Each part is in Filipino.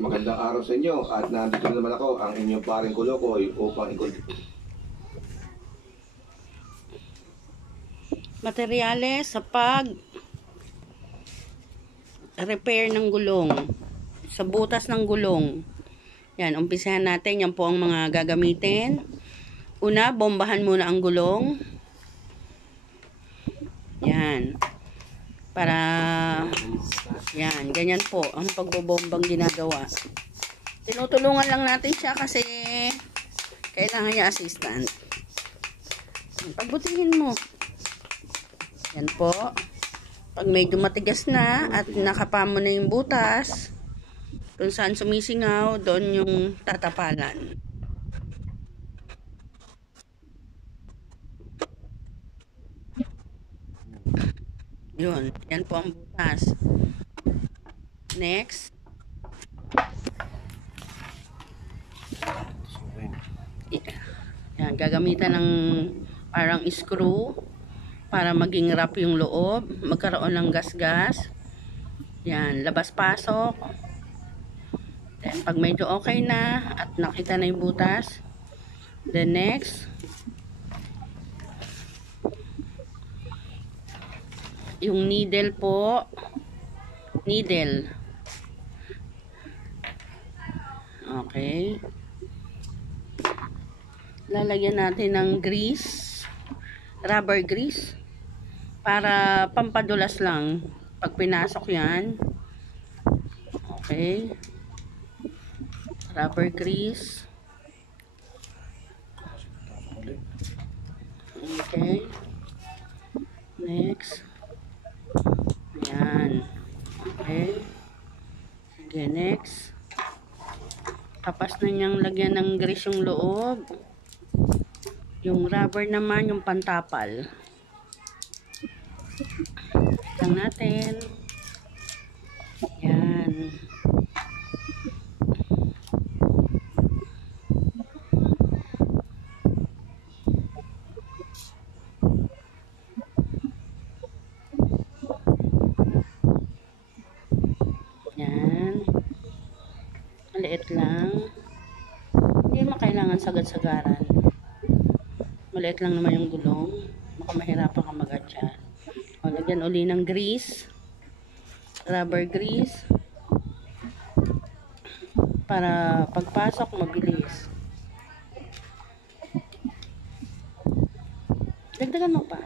Magandang araw sa inyo at nandito naman ako, ang inyong paring Kolokoy upang materyales sa pag repair ng gulong, sa butas ng gulong. Yan, umpisahan natin. Yan po ang mga gagamitin. Una, bombahan muna ang gulong. Yan. Para yan, ganyan po ang pagbobombang ginagawa. Tinutulungan lang natin siya kasi kailangan niya assistant. Pagbutihin mo. Yan po. Pag medyo matigas na at nakapa mo na yung butas, kung saan sumisingaw, doon yung tatapalan. Yun. Yan po ang butas. Next. Yan. Gagamitan ng parang screw para maging wrap yung loob. Magkaroon ng gas-gas. Yan. Labas-pasok. Then, pag medyo okay na at nakita na yung butas, then next, yung needle po. Needle. Okay. Lalagyan natin ng grease. Rubber grease. Para pampadulas lang. Pag pinasok yan. Okay. Rubber grease. Okay. Next. Yan. Okay. Sige, next. Tapos na niyang lagyan ng grease yung loob. Yung rubber naman, yung pantapal. Lang natin. Yan. Maliit lang. Hindi mo kailangan sagad-sagaran. Maliit lang naman yung gulong. Baka mahirapan ka mag-adjust. O, lagyan uli ng grease. Rubber grease. Para pagpasok, mabilis. Dagdagan mo pa.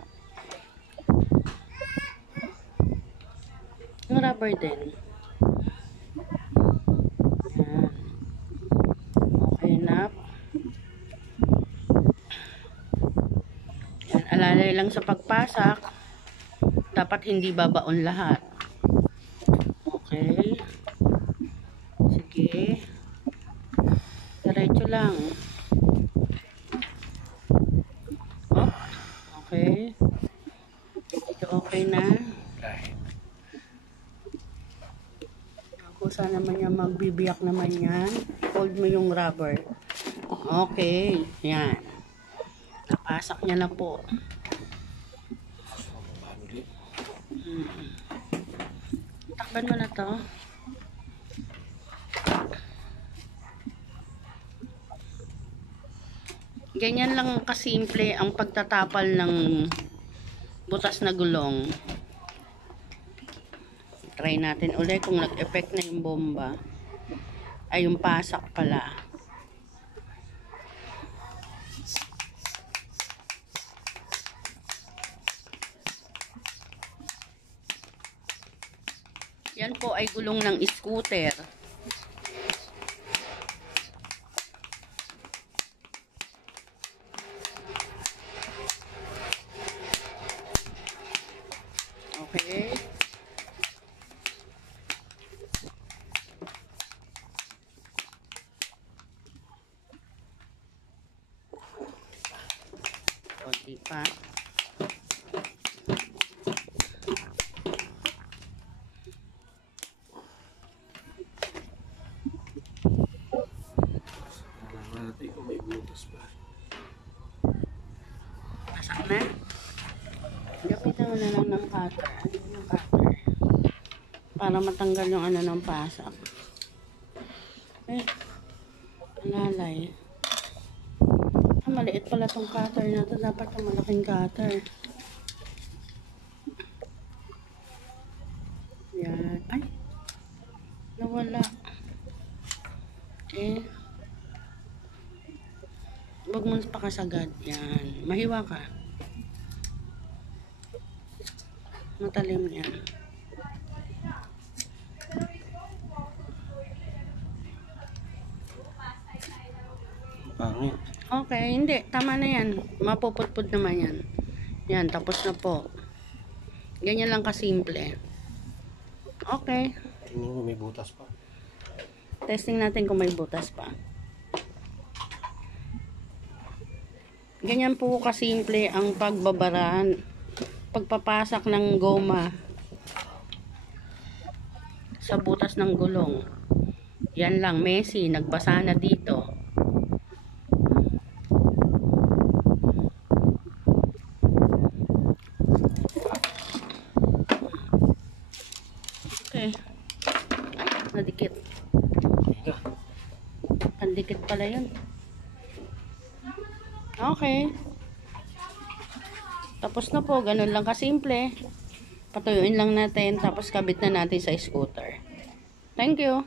Yung rubber din. Alalay lang sa pagpasak, dapat hindi babaon lahat. Okay. Sige. Diretso lang. Oh, okay. Ito okay na. Kung saan naman yan magbibiyak naman yan, hold mo yung rubber. Okay. Yan. Napasak niya na po. Takban mo na to. Ganyan lang kasimple ang pagtatapal ng butas na gulong. Try natin ulit kung nag-effect na yung bomba. Ay, yung pasak pala. Yan po ay gulong ng scooter. Okay. Konti pa. Pasak na. Gamitan mo na lang ng cutter. Yung cutter. Para matanggal yung ano ng pasak. Eh, alalay. Maliit pala tong cutter na to. Dapat ang malaking cutter. Yan. Ay! Nawala. Eh. Huwag mo pakasagad. Yan. Mahiwa ka. Matalim yan. Pangit. Okay, hindi. Tama na yan. Mapuputpud naman yan. Yan, tapos na po. Ganyan lang kasimple. Okay. Tingnan mo, may butas pa. Testing natin kung may butas pa. Ganyan po kasimple ang pagbabaran. Pagpapasak ng goma sa butas ng gulong. Yan lang, messy. Nagbasa na dito. Okay. Ay, nadikit. Tingnan. Pandikit pala yun. Okay. Tapos na po. Ganun lang kasimple. Patuyuin lang natin. Tapos kabit na natin sa scooter. Thank you.